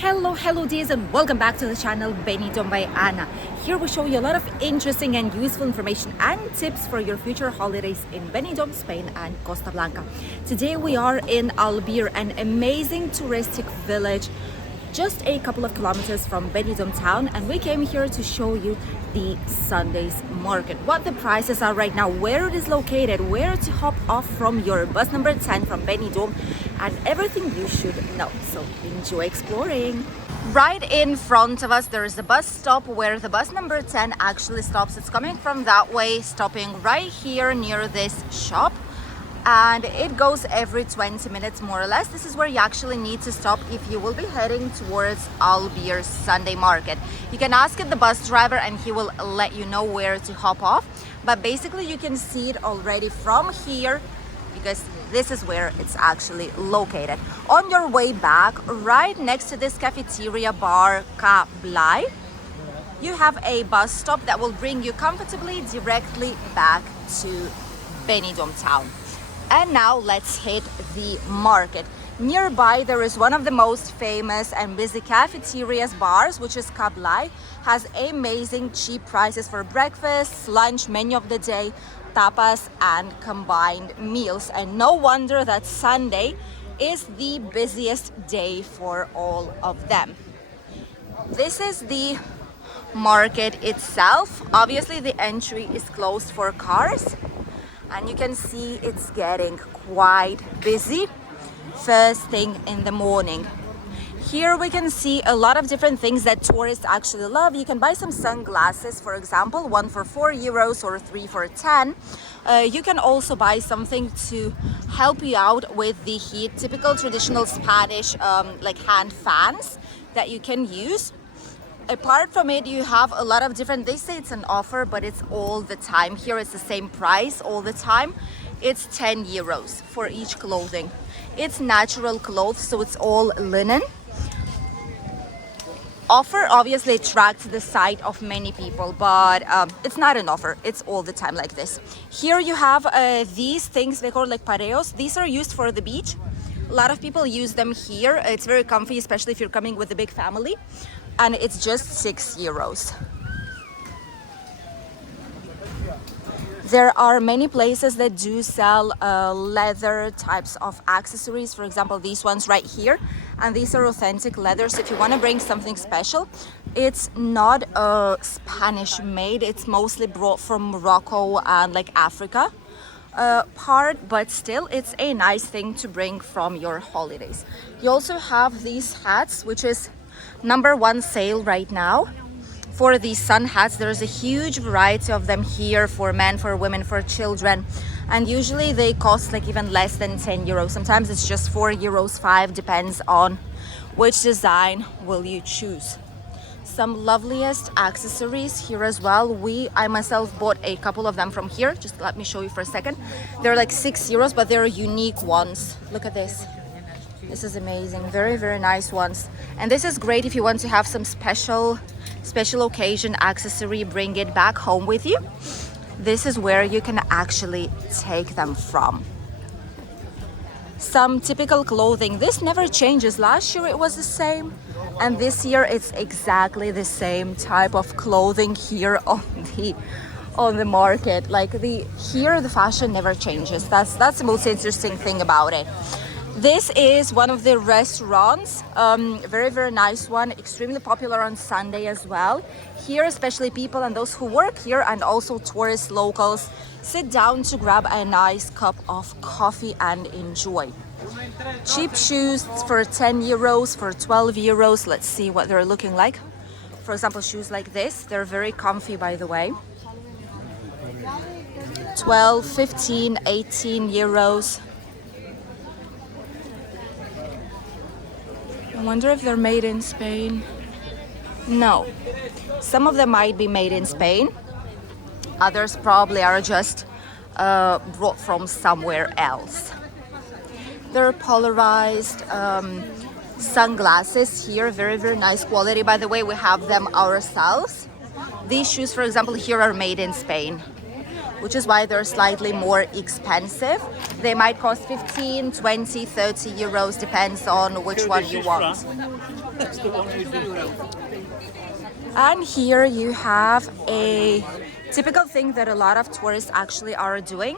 Hello dears, and welcome back to the channel Benidorm by Anna. Here we show you a lot of interesting and useful information and tips for your future holidays in Benidorm, Spain and Costa Blanca. Today we are in Albir, an amazing touristic village just a couple of kilometers from Benidorm town, and we came here to show you the Sunday's market, what the prices are right now, where it is located, where to hop off from your bus number 10 from Benidorm, and everything you should know. So enjoy exploring. Right in front of us there is a bus stop where the bus number 10 actually stops. It's coming from that way, stopping right here near this shop, and it goes every 20 minutes more or less. This is where you actually need to stop if you will be heading towards Albir's Sunday market. You can ask the bus driver and he will let you know where to hop off, but basically you can see it already from here because this is where it's actually located. On your way back, right next to this cafeteria bar Cablai, you have a bus stop that will bring you comfortably directly back to Benidorm town. And now let's hit the market. Nearby there is one of the most famous and busy cafeterias bars, which is Cablai. Has amazing cheap prices for breakfast, lunch, menu of the day, tapas and combined meals. And no wonder that Sunday is the busiest day for all of them. This is the market itself. Obviously the entry is closed for cars, and you can see it's getting quite busy first thing in the morning. Here we can see a lot of different things that tourists actually love. You can buy some sunglasses, for example, one for €4 or three for 10. You can also buy something to help you out with the heat, typical traditional Spanish like hand fans that you can use. Apart from it, you have a lot of different, they say it's an offer, but it's all the time. Here it's the same price all the time. It's €10 for each clothing. It's natural clothes, so it's all linen. Offer obviously attracts the sight of many people, but it's not an offer. It's all the time like this. Here you have these things they call like pareos. These are used for the beach. A lot of people use them here. It's very comfy, especially if you're coming with a big family. And it's just €6. There are many places that do sell leather types of accessories. For example, these ones right here, and these are authentic leather. So if you want to bring something special, it's not Spanish made. It's mostly brought from Morocco and like Africa part, but still it's a nice thing to bring from your holidays. You also have these hats, which is #1 sale right now. For these sun hats, there's a huge variety of them here for men, for women, for children, and usually they cost like even less than €10. Sometimes it's just €4, 5, depends on which design will you choose. Some loveliest accessories here as well. I myself bought a couple of them from here. Just let me show you for a second. They're like €6, but they're unique ones. Look at this. This is amazing. Very nice ones. And this is great if you want to have some special occasion accessory, bring it back home with you. This is where you can actually take them from. Some typical clothing. This never changes. Last year it was the same, and this year it's exactly the same type of clothing here on the market. Like here the fashion never changes. That's the most interesting thing about it. This is one of the restaurants, very nice one, extremely popular on Sunday as well. Here, especially people and those who work here and also tourist locals sit down to grab a nice cup of coffee and enjoy. Cheap shoes for €10, for €12. Let's see what they're looking like. For example, shoes like this, they're very comfy, by the way. 12, 15, €18. I wonder if they're made in Spain. No. Some of them might be made in Spain. Others probably are just brought from somewhere else. They're polarized sunglasses here. Very nice quality. By the way, we have them ourselves. These shoes, for example, here are made in Spain. which is why they're slightly more expensive. They might cost 15, 20, 30 euros, depends on which one you want. That's the one we do. And here you have a typical thing that a lot of tourists actually are doing.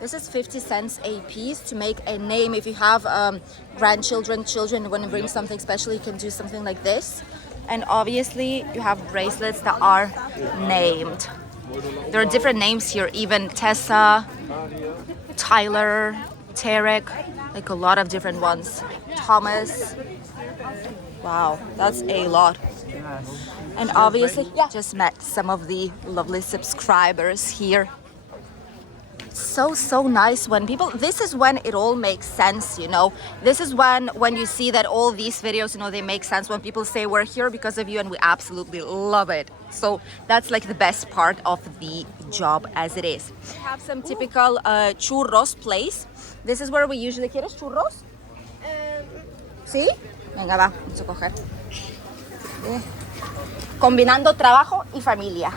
This is 50 cents a piece to make a name. If you have grandchildren, children, you want to bring something special, you can do something like this. And obviously you have bracelets that are named. There are different names here, even Tessa, Tyler, Tarek, like a lot of different ones. Thomas. Wow, that's a lot. And obviously, just met some of the lovely subscribers here. So nice when people, this is when it all makes sense, you know. This is when you see that all these videos, you know, they make sense when people say we're here because of you, and we absolutely love it. So that's like the best part of the job as it is. We have some typical churros place. This is where we usually, ¿quieres churros? ¿Sí? Venga, va, vamos a coger. Combinando trabajo y familia.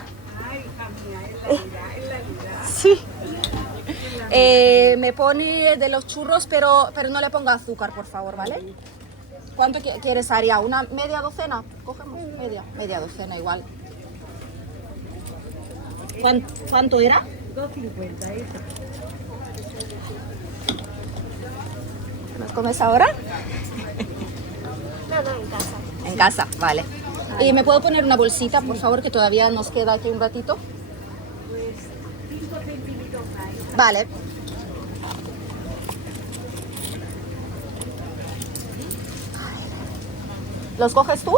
Sí. Me pone de los churros, pero no le ponga azúcar, por favor, ¿vale? ¿Cuánto quieres, Aria? ¿Una media docena? Cogemos media docena igual. ¿Cuánto era? 2.50 esa. ¿Nos comes ahora? No, en casa. En casa, vale. ¿Y me puedo poner una bolsita, por favor, que todavía nos queda aquí un ratito? Pues 5 centímetros hay. Vale. ¿Los coges tú?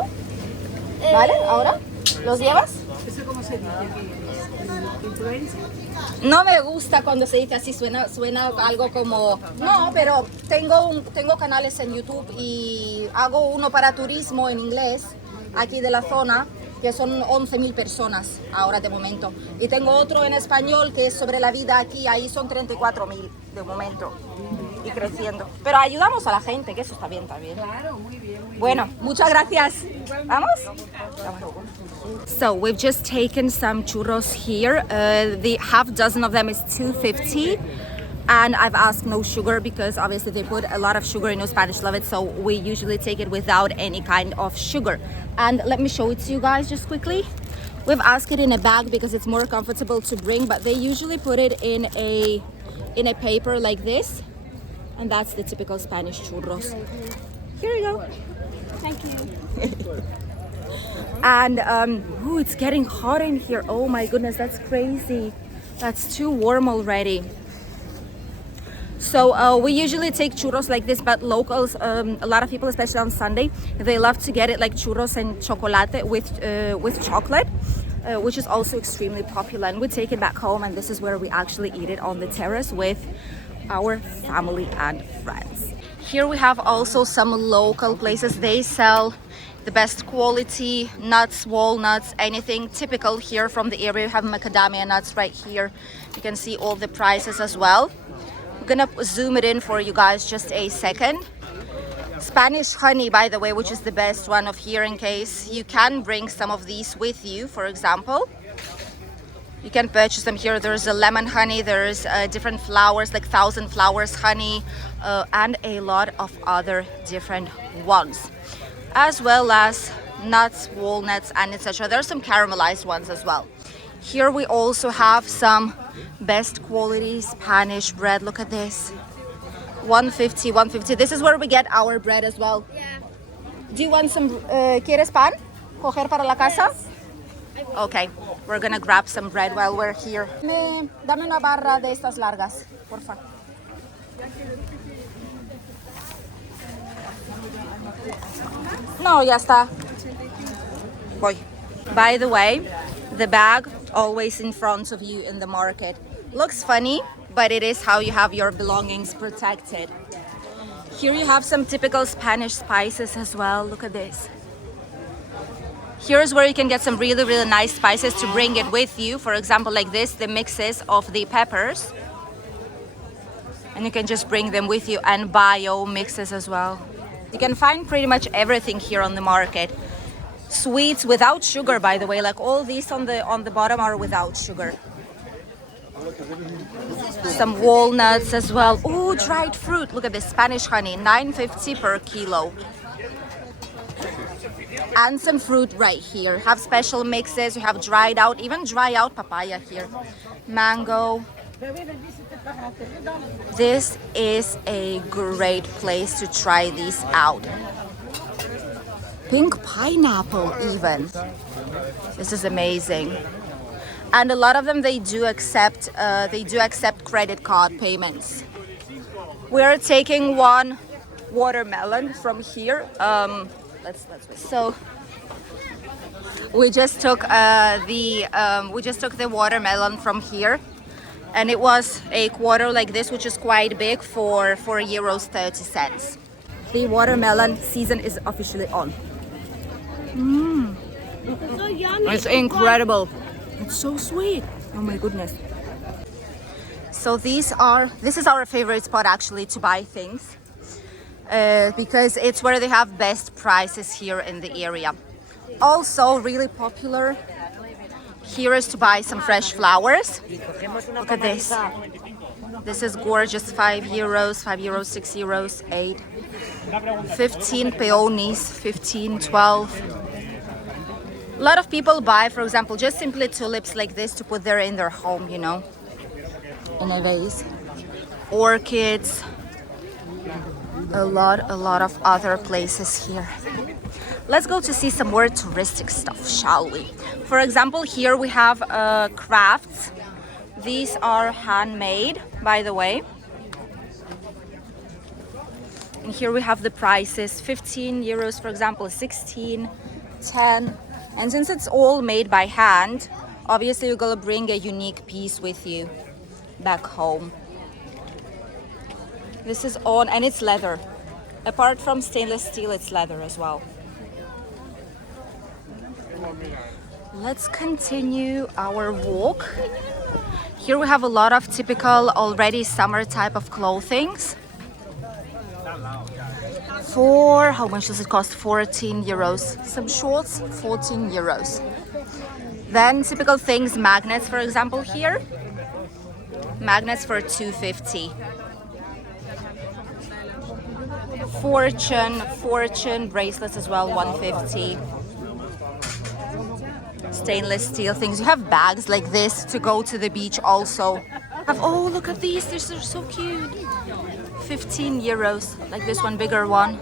¿Vale? ¿Ahora? ¿Los llevas? ¿Eso cómo se dice? ¿Influencer? No me gusta cuando se dice así, suena algo como... No, pero tengo canales en YouTube y hago uno para turismo en inglés, aquí de la zona, que son 11.000 personas ahora de momento. Y tengo otro en español que es sobre la vida aquí, ahí son 34.000 de momento. Y creciendo. Pero ayudamos a la gente, que eso está bien también. Claro, muy bien. Bueno, muchas gracias. ¿Vamos? So we've just taken some churros here. The half dozen of them is 2.50. And I've asked no sugar because obviously they put a lot of sugar. You know, Spanish love it, so we usually take it without any kind of sugar. And let me show it to you guys just quickly. We've asked it in a bag because it's more comfortable to bring, but they usually put it in a paper like this. And that's the typical Spanish churros. Here you go. Thank you. And it's getting hot in here. Oh my goodness, that's crazy. That's too warm already. So we usually take churros like this, but locals, a lot of people, especially on Sunday, they love to get it like churros and chocolate with chocolate, which is also extremely popular. And we take it back home, and this is where we actually eat it on the terrace with our family and friends. Here we have also some local places. They sell the best quality nuts, walnuts, anything typical here from the area. We have macadamia nuts right here. You can see all the prices as well. I'm gonna zoom it in for you guys just a second. Spanish honey, by the way, which is the best one of here, in case you can bring some of these with you, for example. You can purchase them here. There's a lemon honey, there's different flowers like 1,000 flowers honey, and a lot of other different ones, as well as nuts, walnuts, and etc. There are some caramelized ones as well. Here we also have some best quality Spanish bread. Look at this. 150. This is where we get our bread as well. Yeah. Do you want some, ¿quieres pan? ¿Coger para la casa? Okay, we're gonna grab some bread while we're here. Dame una barra de estas largas, por favor. No, ya está. Voy. By the way, the bag always in front of you in the market. Looks funny, but it is how you have your belongings protected. Here you have some typical Spanish spices as well. Look at this. Here's where you can get some really, really nice spices to bring it with you. For example, like this, the mixes of the peppers. And you can just bring them with you, and bio mixes as well. You can find pretty much everything here on the market. Sweets without sugar, by the way, like all these on the bottom are without sugar. Some walnuts as well. Oh, dried fruit. Look at this Spanish honey, 9.50 per kilo. And some fruit right here. Have special mixes. You have dried out, even dry out papaya here. Mango. This is a great place to try these out. Pink pineapple even. This is amazing. And a lot of them, they do accept credit card payments. We're taking one watermelon from here. So we just took the watermelon from here, and it was a quarter like this, which is quite big, for €4.30. The watermelon season is officially on. So yummy. It's incredible. It's so sweet. Oh my goodness. So this is our favorite spot actually to buy things, because it's where they have best prices here in the area. Also really popular here is to buy some fresh flowers. Look at this. This is gorgeous. €5, €5, €6, 8. 15 peonies, 15, 12. A lot of people buy, for example, just simply tulips like this to put there in their home, you know, in a vase. Orchids, a lot of other places here. Let's go to see some more touristic stuff, shall we? For example, here we have crafts. These are handmade, by the way. And here we have the prices, €15, for example, 16, 10. And since it's all made by hand, obviously you're gonna bring a unique piece with you back home. This is on, and it's leather. Apart from stainless steel, it's leather as well. Let's continue our walk. Here we have a lot of typical already summer type of clothings. For how much does it cost? €14. Some shorts, €14. Then typical things, magnets, for example, here. Magnets for $2.50. Fortune bracelets as well, $1.50. Stainless steel things. You have bags like this to go to the beach also. Oh, look at these. These are so cute. €15, like this one, bigger one.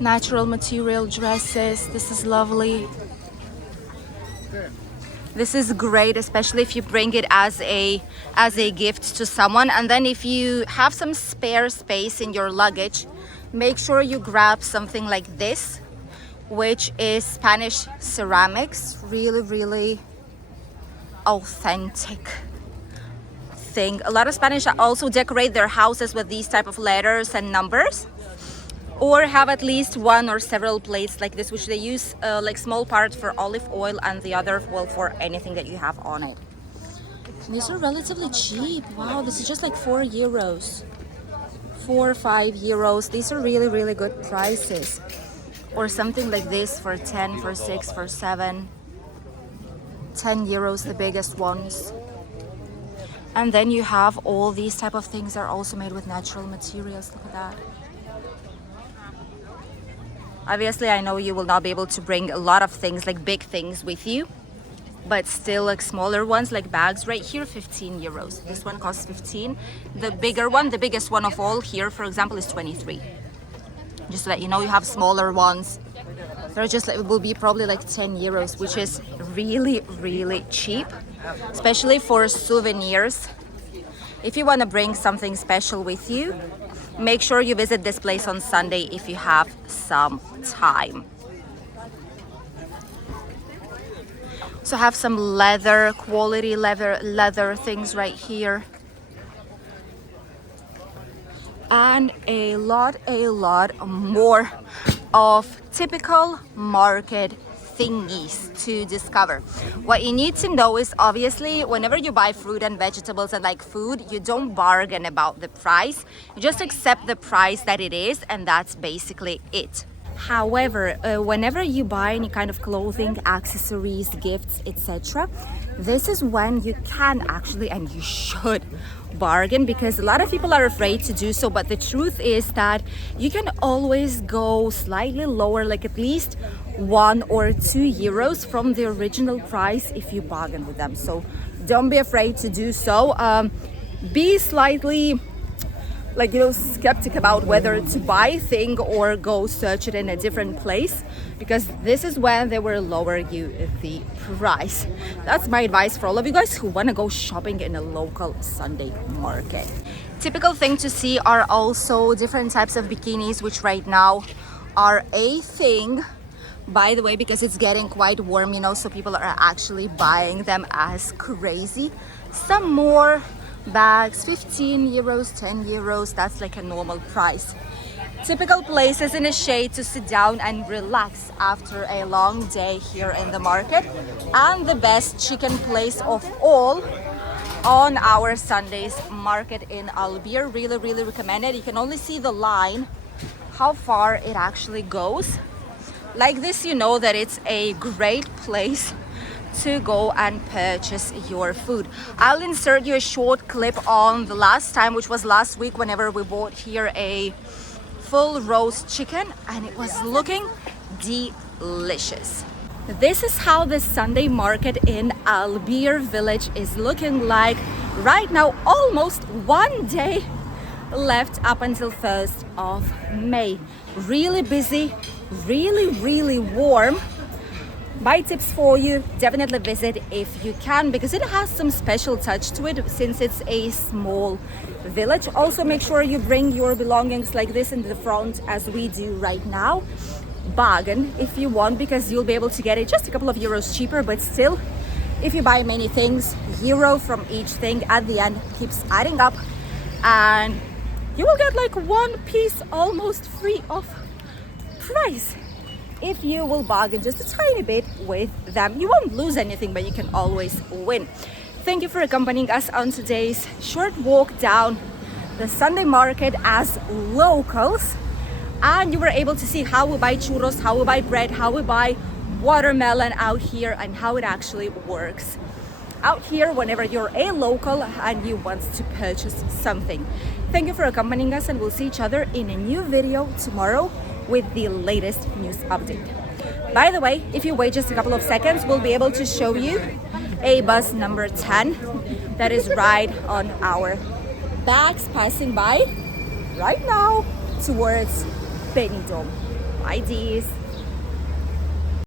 Natural material dresses. This is lovely. This is great, especially if you bring it as a gift to someone. And then if you have some spare space in your luggage, make sure you grab something like this, which is Spanish ceramics. Really authentic thing. A lot of Spanish also decorate their houses with these type of letters and numbers, or have at least one or several plates like this, which they use like small parts for olive oil and the other, well, for anything that you have on it. These are relatively cheap. Wow, this is just like €4. 4 or 5 euros. These are really good prices. Or something like this for 10, for 6, for 7. 10 euros, the biggest ones. And then you have all these type of things that are also made with natural materials. Look at that. Obviously, I know you will not be able to bring a lot of things, like big things with you, but still like smaller ones, like bags right here, 15 euros. This one costs 15. The bigger one, the biggest one of all here, for example, is 23. Just so that you know, you have smaller ones. They're just like, it will be probably like 10 euros, which is really cheap, especially for souvenirs. If you want to bring something special with you, make sure you visit this place on Sunday if you have some time. So have some leather, quality leather things right here. And a lot more of typical market thingies to discover. What you need to know is, obviously, whenever you buy fruit and vegetables and like food, you don't bargain about the price. You just accept the price that it is, and that's basically it. However, whenever you buy any kind of clothing, accessories, gifts, etc., this is when you can actually, and you should, bargain, because a lot of people are afraid to do so. But the truth is that you can always go slightly lower, like at least 1 or 2 euros from the original price if you bargain with them. So don't be afraid to do so. Be slightly, like, you know, skeptic about whether to buy a thing or go search it in a different place, because this is when they will lower you the price. That's my advice for all of you guys who want to go shopping in a local Sunday market. Typical thing to see are also different types of bikinis, which right now are a thing, by the way, because it's getting quite warm, you know, so people are actually buying them as crazy. Some more bags, 15 euros, 10 euros, that's like a normal price. Typical places in a shade to sit down and relax after a long day here in the market. And the best chicken place of all on our Sundays market in Albir. Really recommend it. You can only see the line, how far it actually goes. Like this, you know that it's a great place to go and purchase your food. I'll insert you a short clip on the last time, which was last week, whenever we bought here a full roast chicken, and it was looking delicious. This is how the Sunday market in Albir village is looking like right now. Almost 1 day left up until 1st of May. Really busy, really warm. My tips for you: definitely visit if you can, because it has some special touch to it since it's a small village. Also, make sure you bring your belongings like this in the front, as we do right now. Bargain if you want, because you'll be able to get it just a couple of euros cheaper, but still, if you buy many things, euro from each thing at the end keeps adding up, and you will get like one piece almost free of price. If you will bargain just a tiny bit with them, you won't lose anything, but you can always win. Thank you for accompanying us on today's short walk down the Sunday market as locals. And you were able to see how we buy churros, how we buy bread, how we buy watermelon out here, and how it actually works out here whenever you're a local and you want to purchase something. Thank you for accompanying us, and we'll see each other in a new video tomorrow with the latest news update. By the way, if you wait just a couple of seconds, we'll be able to show you a bus number 10 that is right on our backs, passing by right now towards Benidorm. Bye, Dees.